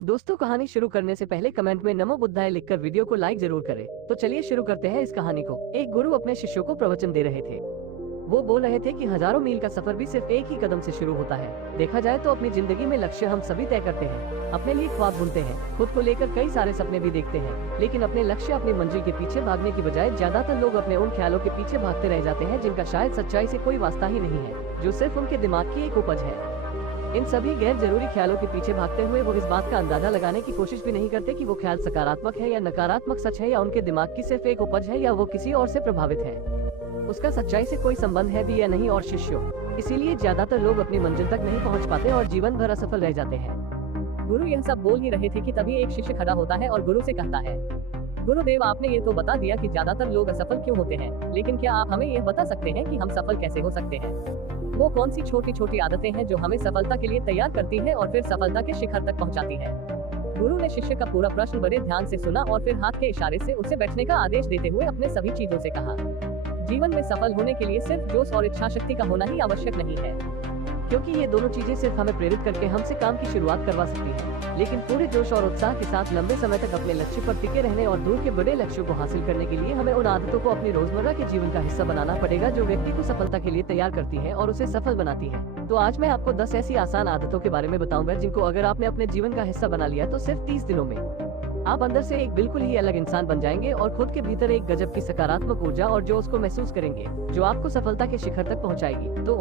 दोस्तों, कहानी शुरू करने से पहले कमेंट में नमो बुद्धाय लिखकर वीडियो को लाइक जरूर करें। तो चलिए शुरू करते हैं इस कहानी को। एक गुरु अपने शिष्यों को प्रवचन दे रहे थे। वो बोल रहे थे कि हजारों मील का सफर भी सिर्फ एक ही कदम से शुरू होता है। देखा जाए तो अपनी जिंदगी में लक्ष्य हम सभी तय करते हैं, अपने लिए ख्वाब बुनते हैं, खुद को लेकर कई सारे सपने भी देखते हैं, लेकिन अपने लक्ष्य, अपनी मंजिल के पीछे भागने की बजाय ज्यादातर लोग अपने उन ख्यालों के पीछे भागते रह जाते हैं जिनका शायद सच्चाई से कोई वास्ता ही नहीं है, जो सिर्फ उनके दिमाग की एक उपज है। इन सभी गैर जरूरी ख्यालों के पीछे भागते हुए वो इस बात का अंदाजा लगाने की कोशिश भी नहीं करते कि वो ख्याल सकारात्मक है या नकारात्मक, सच है या उनके दिमाग की सिर्फ एक उपज है या वो किसी और से प्रभावित है, उसका सच्चाई से कोई संबंध है भी या नहीं। और शिष्यों, इसीलिए ज्यादातर लोग अपनी मंजिल तक नहीं पहुंच पाते और जीवन भर असफल रह जाते हैं। गुरु यह सब बोल ही रहे थे कि तभी एक शिष्य खड़ा होता है और गुरु से कहता है, गुरुदेव, आपने ये तो बता दिया कि ज्यादातर लोग असफल क्यों होते हैं, लेकिन क्या आप हमें यह बता सकते हैं कि हम सफल कैसे हो सकते हैं? वो कौन सी छोटी छोटी आदतें हैं जो हमें सफलता के लिए तैयार करती है और फिर सफलता के शिखर तक पहुंचाती है? गुरु ने शिष्य का पूरा प्रश्न बड़े ध्यान से सुना और फिर हाथ के इशारे से उसे बैठने का आदेश देते हुए अपने सभी चीजों से कहा, जीवन में सफल होने के लिए सिर्फ जोश और इच्छा शक्ति का होना ही आवश्यक नहीं है, क्योंकि ये दोनों चीजें सिर्फ हमें प्रेरित करके हमसे काम की शुरुआत करवा सकती है। लेकिन पूरे जोश और उत्साह के साथ लंबे समय तक अपने लक्ष्य पर टिके रहने और दूर के बड़े लक्ष्यों को हासिल करने के लिए हमें उन आदतों को अपनी रोजमर्रा के जीवन का हिस्सा बनाना पड़ेगा जो व्यक्ति को सफलता के लिए तैयार करती है और उसे सफल बनाती है। तो आज मैं आपको 10 ऐसी आसान आदतों के बारे में बताऊंगा जिनको अगर आपने अपने जीवन का हिस्सा बना लिया तो सिर्फ 30 दिनों में आप अंदर से एक बिल्कुल ही अलग इंसान बन जाएंगे और खुद के भीतर एक गजब की सकारात्मक ऊर्जा और जो उसको महसूस करेंगे जो आपको सफलता के शिखर तक पहुँचाएगी। तो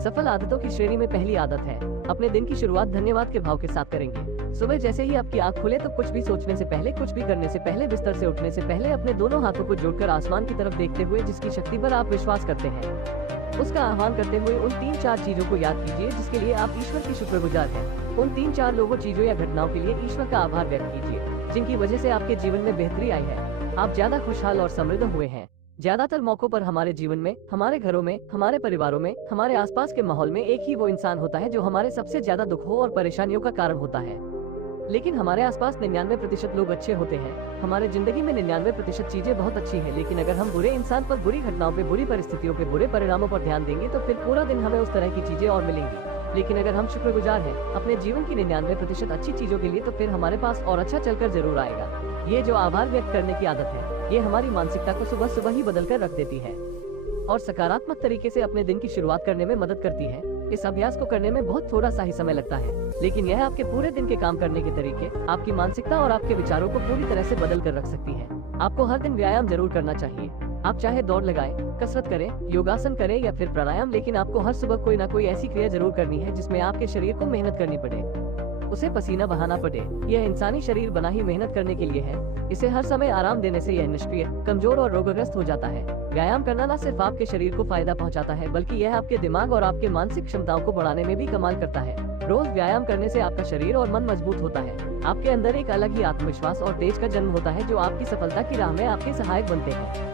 सफल आदतों की श्रेणी में पहली आदत है, अपने दिन की शुरुआत धन्यवाद के भाव के साथ करेंगे। सुबह जैसे ही आपकी आंख खुले तो कुछ भी सोचने से पहले, कुछ भी करने से पहले, बिस्तर से उठने से पहले अपने दोनों हाथों को जोड़कर आसमान की तरफ देखते हुए जिसकी शक्ति पर आप विश्वास करते हैं, उसका आह्वान करते हुए उन 3-4 चीजों को याद कीजिए जिसके लिए आप ईश्वर की शुक्रगुजार हैं। उन 3-4 लोगों, चीजों या घटनाओं के लिए ईश्वर का आभार व्यक्त कीजिए जिनकी वजह से आपके जीवन में बेहतरी आई है, आप ज्यादा खुशहाल और समृद्ध हुए हैं। ज्यादातर मौकों पर हमारे जीवन में, हमारे घरों में, हमारे परिवारों में, हमारे आसपास के माहौल में एक ही वो इंसान होता है जो हमारे सबसे ज्यादा दुखों और परेशानियों का कारण होता है। लेकिन हमारे आसपास 99% लोग अच्छे होते हैं। हमारे जिंदगी में 99% चीजें बहुत अच्छी हैं, लेकिन अगर हम बुरे इंसान पर, बुरी घटनाओं पे, बुरी परिस्थितियों पे, बुरे परिणामों पर ध्यान देंगे तो फिर पूरा दिन हमें उस तरह की चीजें और मिलेंगी। लेकिन अगर हम शुक्रगुजार हैं अपने जीवन की 99% अच्छी चीजों के लिए तो फिर हमारे पास और अच्छा चलकर जरूर आएगा। ये जो आभार व्यक्त करने की आदत है, ये हमारी मानसिकता को सुबह सुबह ही बदल कर रख देती है और सकारात्मक तरीके से अपने दिन की शुरुआत करने में मदद करती है। इस अभ्यास को करने में बहुत थोड़ा सा ही समय लगता है, लेकिन यह आपके पूरे दिन के काम करने के तरीके, आपकी मानसिकता और आपके विचारों को पूरी तरह से बदल कर रख सकती है। आपको हर दिन व्यायाम जरूर करना चाहिए। आप चाहे दौड़ लगाएं, कसरत करें, योगासन करें या फिर प्राणायाम, लेकिन आपको हर सुबह कोई ना कोई ऐसी क्रिया जरूर करनी है जिसमें आपके शरीर को मेहनत करनी पड़े, उसे पसीना बहाना पड़े। यह इंसानी शरीर बना ही मेहनत करने के लिए है। इसे हर समय आराम देने से यह निष्क्रिय, कमजोर और रोगग्रस्त हो जाता है। व्यायाम करना न सिर्फ आपके शरीर को फायदा पहुंचाता है, बल्कि यह आपके दिमाग और आपके मानसिक क्षमताओं को बढ़ाने में भी कमाल करता है। रोज व्यायाम करने से आपका शरीर और मन मजबूत होता है। आपके अंदर एक अलग ही आत्मविश्वास और तेज का जन्म होता है जो आपकी सफलता की राह में आपके सहायक बनते हैं।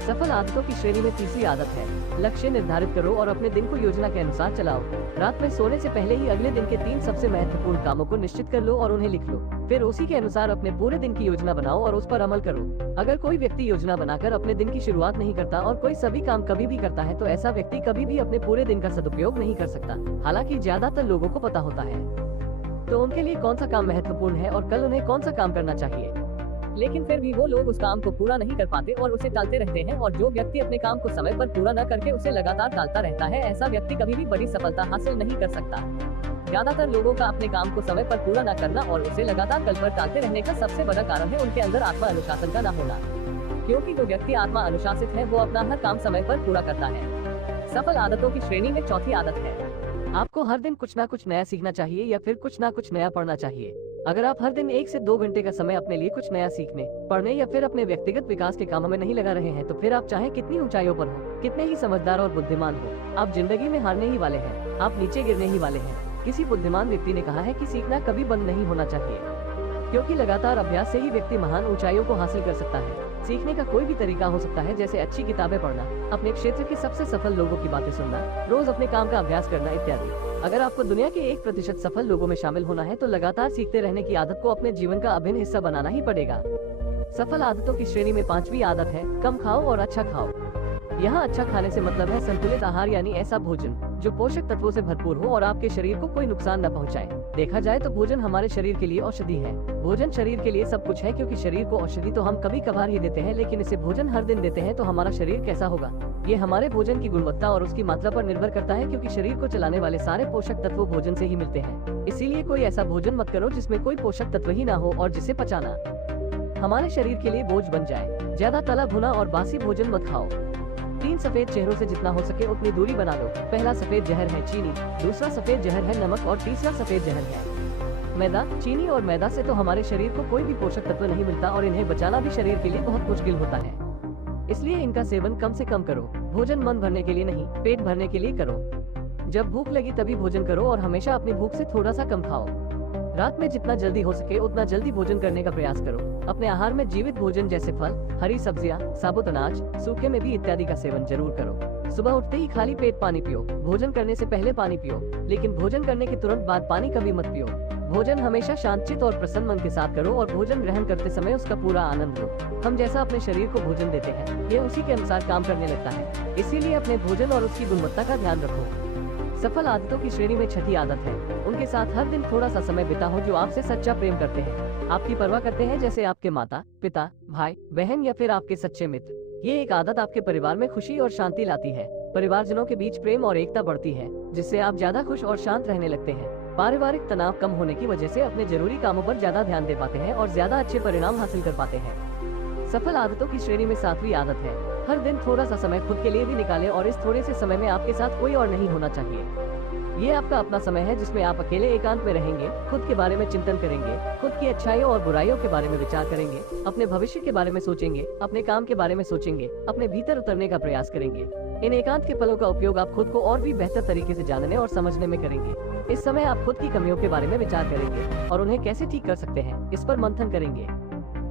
सफल आदतों की श्रेणी में तीसरी आदत है, लक्ष्य निर्धारित करो और अपने दिन को योजना के अनुसार चलाओ। रात में सोने से पहले ही अगले दिन के 3 सबसे महत्वपूर्ण कामों को निश्चित कर लो और उन्हें लिख लो। फिर उसी के अनुसार अपने पूरे दिन की योजना बनाओ और उस पर अमल करो। अगर कोई व्यक्ति योजना बनाकर अपने दिन की शुरुआत नहीं करता और कोई सभी काम कभी भी करता है तो ऐसा व्यक्ति कभी भी अपने पूरे दिन का सदुपयोग नहीं कर सकता। हालांकि ज्यादातर लोगों को पता होता है तो उनके लिए कौन सा काम महत्वपूर्ण है और कल उन्हें कौन सा काम करना चाहिए, लेकिन फिर भी वो लोग उस काम को पूरा नहीं कर पाते और उसे टालते रहते हैं। और जो व्यक्ति अपने काम को समय पर पूरा न करके उसे लगातार टालता रहता है, ऐसा व्यक्ति कभी भी बड़ी सफलता हासिल नहीं कर सकता। ज्यादातर लोगों का अपने काम को समय पर पूरा न करना और उसे लगातार कल पर टालते रहने का सबसे बड़ा कारण है उनके अंदर आत्मा अनुशासन का न होना, क्योंकि जो व्यक्ति आत्मा अनुशासित है वो अपना हर काम समय पर पूरा करता है। सफल आदतों की श्रेणी में चौथी आदत है, आपको हर दिन कुछ ना कुछ नया सीखना चाहिए या फिर कुछ ना कुछ नया पढ़ना चाहिए। अगर आप हर दिन 1 से 2 घंटे का समय अपने लिए कुछ नया सीखने, पढ़ने या फिर अपने व्यक्तिगत विकास के कामों में नहीं लगा रहे हैं तो फिर आप चाहे कितनी ऊंचाइयों पर हो, कितने ही समझदार और बुद्धिमान हो, आप जिंदगी में हारने ही वाले हैं, आप नीचे गिरने ही वाले हैं। किसी बुद्धिमान व्यक्ति ने कहा है कि सीखना कभी बंद नहीं होना चाहिए, क्योंकि लगातार अभ्यास से ही व्यक्ति महान ऊंचाइयों को हासिल कर सकता है। सीखने का कोई भी तरीका हो सकता है, जैसे अच्छी किताबें पढ़ना, अपने क्षेत्र के सबसे सफल लोगों की बातें सुनना, रोज अपने काम का अभ्यास करना इत्यादि। अगर आपको दुनिया के 1% सफल लोगों में शामिल होना है तो लगातार सीखते रहने की आदत को अपने जीवन का अभिन्न हिस्सा बनाना ही पड़ेगा। सफल आदतों की श्रेणी में 5वीं आदत है, कम खाओ और अच्छा खाओ। यहाँ अच्छा खाने से मतलब है संतुलित आहार, यानी ऐसा भोजन जो पोषक तत्वों से भरपूर हो और आपके शरीर को कोई नुकसान न पहुँचाए। देखा जाए तो भोजन हमारे शरीर के लिए औषधि है। भोजन शरीर के लिए सब कुछ है, क्योंकि शरीर को औषधि तो हम कभी कभार ही देते हैं, लेकिन इसे भोजन हर दिन देते हैं तो हमारा शरीर कैसा होगा। ये हमारे भोजन की गुणवत्ता और उसकी मात्रा पर निर्भर करता है, क्योंकि शरीर को चलाने वाले सारे पोषक तत्व भोजन से ही मिलते हैं। इसीलिए कोई ऐसा भोजन मत करो जिसमें कोई पोषक तत्व ही ना हो और जिसे पचाना हमारे शरीर के लिए बोझ बन जाए। ज्यादा तला भुना और बासी भोजन मत खाओ। 3 सफेद जहरों से जितना हो सके उतनी दूरी बना लो। पहला सफेद जहर है चीनी, दूसरा सफेद जहर है नमक और तीसरा सफेद जहर है मैदा। चीनी और मैदा से तो हमारे शरीर को कोई भी पोषक तत्व नहीं मिलता और इन्हें बचाना भी शरीर के लिए बहुत मुश्किल होता है। इसलिए इनका सेवन कम से कम करो। भोजन मन भरने के लिए नहीं, पेट भरने के लिए करो। जब भूख लगी तभी भोजन करो और हमेशा अपनी भूख से थोड़ा सा कम खाओ। रात में जितना जल्दी हो सके उतना जल्दी भोजन करने का प्रयास करो। अपने आहार में जीवित भोजन जैसे फल, हरी सब्जियां, साबुत अनाज, सूखे मेवे इत्यादि का सेवन जरूर करो। सुबह उठते ही खाली पेट पानी पियो। भोजन करने से पहले पानी पियो, लेकिन भोजन करने के तुरंत बाद पानी कभी मत पियो। भोजन हमेशा शांतचित्त और प्रसन्न मन के साथ करो और भोजन ग्रहण करते समय उसका पूरा आनंद लो। हम जैसा अपने शरीर को भोजन देते हैं, ये उसी के अनुसार काम करने लगता है। इसीलिए अपने भोजन और उसकी गुणवत्ता का ध्यान रखो। सफल आदतों की श्रेणी में छठी आदत है, उनके साथ हर दिन थोड़ा सा समय बिताओ जो आपसे सच्चा प्रेम करते हैं, आपकी परवाह करते हैं, जैसे आपके माता पिता, भाई बहन या फिर आपके सच्चे मित्र। ये एक आदत आपके परिवार में खुशी और शांति लाती है। परिवारजनों के बीच प्रेम और एकता बढ़ती है, जिससे आप ज्यादा खुश और शांत रहने लगते हैं। पारिवारिक तनाव कम होने की वजह से अपने जरूरी कामों पर ज्यादा ध्यान दे पाते हैं और ज्यादा अच्छे परिणाम हासिल कर पाते हैं। सफल आदतों की श्रेणी में 7वीं आदत है, हर दिन थोड़ा सा समय खुद के लिए भी निकालें और इस थोड़े से समय में आपके साथ कोई और नहीं होना चाहिए। ये आपका अपना समय है जिसमें आप अकेले एकांत में रहेंगे, खुद के बारे में चिंतन करेंगे, खुद की अच्छाइयों और बुराइयों के बारे में विचार करेंगे, अपने भविष्य के बारे में सोचेंगे, अपने काम के बारे में सोचेंगे, अपने भीतर उतरने का प्रयास करेंगे। इन एकांत के पलों का उपयोग आप खुद को और भी बेहतर तरीके से जानने और समझने में करेंगे। इस समय आप खुद की कमियों के बारे में विचार करेंगे और उन्हें कैसे ठीक कर सकते हैं, इस पर मंथन करेंगे।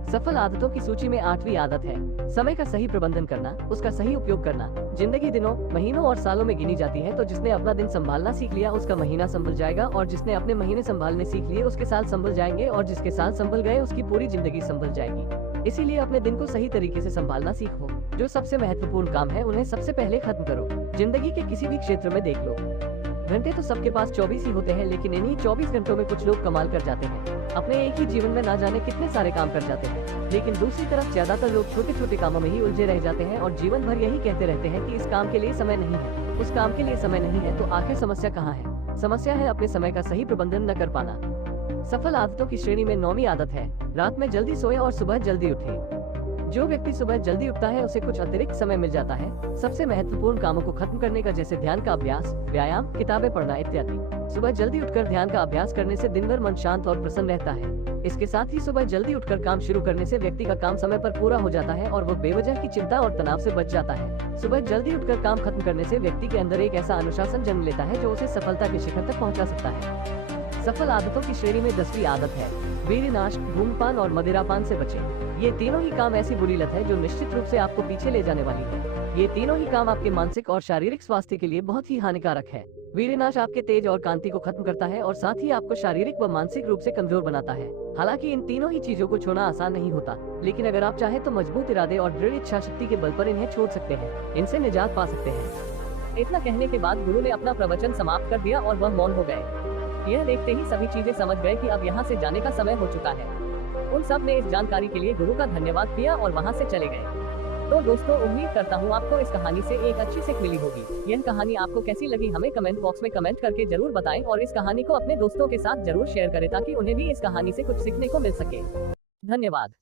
सफल आदतों की सूची में 8वीं आदत है, समय का सही प्रबंधन करना, उसका सही उपयोग करना। जिंदगी दिनों, महीनों और सालों में गिनी जाती है, तो जिसने अपना दिन संभालना सीख लिया उसका महीना संभल जाएगा, और जिसने अपने महीने संभालने सीख लिए उसके साल संभल जाएंगे, और जिसके साल संभल गए उसकी पूरी जिंदगी संभल जाएगी। इसीलिए अपने दिन को सही तरीके से संभालना सीखो। जो सबसे महत्वपूर्ण काम है उन्हें सबसे पहले खत्म करो। जिंदगी के किसी भी क्षेत्र में देख लो, घंटे तो सबके पास 24 ही होते हैं, लेकिन इन्हीं 24 घंटों में कुछ लोग कमाल कर जाते हैं। अपने एक ही जीवन में ना जाने कितने सारे काम कर जाते हैं, लेकिन दूसरी तरफ ज्यादातर लोग छोटे छोटे कामों में ही उलझे रह जाते हैं और जीवन भर यही कहते रहते हैं कि इस काम के लिए समय नहीं है, उस काम के लिए समय नहीं है। तो आखिर समस्या कहाँ है? समस्या है अपने समय का सही प्रबंधन न कर पाना। सफल आदतों की श्रेणी में 9वीं आदत है, रात में जल्दी सोए और सुबह जल्दी उठे। जो व्यक्ति सुबह जल्दी उठता है उसे कुछ अतिरिक्त समय मिल जाता है सबसे महत्वपूर्ण कामों को खत्म करने का, जैसे ध्यान का अभ्यास, व्यायाम, किताबें पढ़ना इत्यादि। सुबह जल्दी उठकर ध्यान का अभ्यास करने से दिन भर मन शांत और प्रसन्न रहता है। इसके साथ ही सुबह जल्दी उठकर काम शुरू करने से व्यक्ति का काम समय पर पूरा हो जाता है और वो बेवजह की चिंता और तनाव से बच जाता है। सुबह जल्दी उठकर काम खत्म करने से व्यक्ति के अंदर एक ऐसा अनुशासन जन्म लेता है जो उसे सफलता के शिखर तक पहुँचा सकता है। सफल आदतों की श्रेणी में 10वीं आदत है, वीर्यनाश, धूम्रपान और मदिरापान से बचें। ये तीनों ही काम ऐसी बुरी लत है जो निश्चित रूप से आपको पीछे ले जाने वाली है। ये तीनों ही काम आपके मानसिक और शारीरिक स्वास्थ्य के लिए बहुत ही हानिकारक है। वीर्यनाश आपके तेज और कांति को खत्म करता है और साथ ही आपको शारीरिक व मानसिक रूप से कमजोर बनाता है। हालांकि इन तीनों ही चीजों को छोड़ना आसान नहीं होता, लेकिन अगर आप चाहें तो मजबूत इरादे और दृढ़ इच्छा शक्ति के बल पर इन्हें छोड़ सकते हैं, इनसे निजात पा सकते हैं। इतना कहने के बाद गुरु ने अपना प्रवचन समाप्त कर दिया और वह मौन हो गए। यह देखते ही सभी चीजें समझ गए कि अब यहाँ से जाने का समय हो चुका है। उन सब ने इस जानकारी के लिए गुरु का धन्यवाद किया और वहाँ से चले गए। तो दोस्तों, उम्मीद करता हूँ आपको इस कहानी से एक अच्छी सीख मिली होगी। यह कहानी आपको कैसी लगी हमें कमेंट बॉक्स में कमेंट करके जरूर बताएं और इस कहानी को अपने दोस्तों के साथ जरूर शेयर करें ताकि उन्हें भी इस कहानी से कुछ सीखने को मिल सके। धन्यवाद।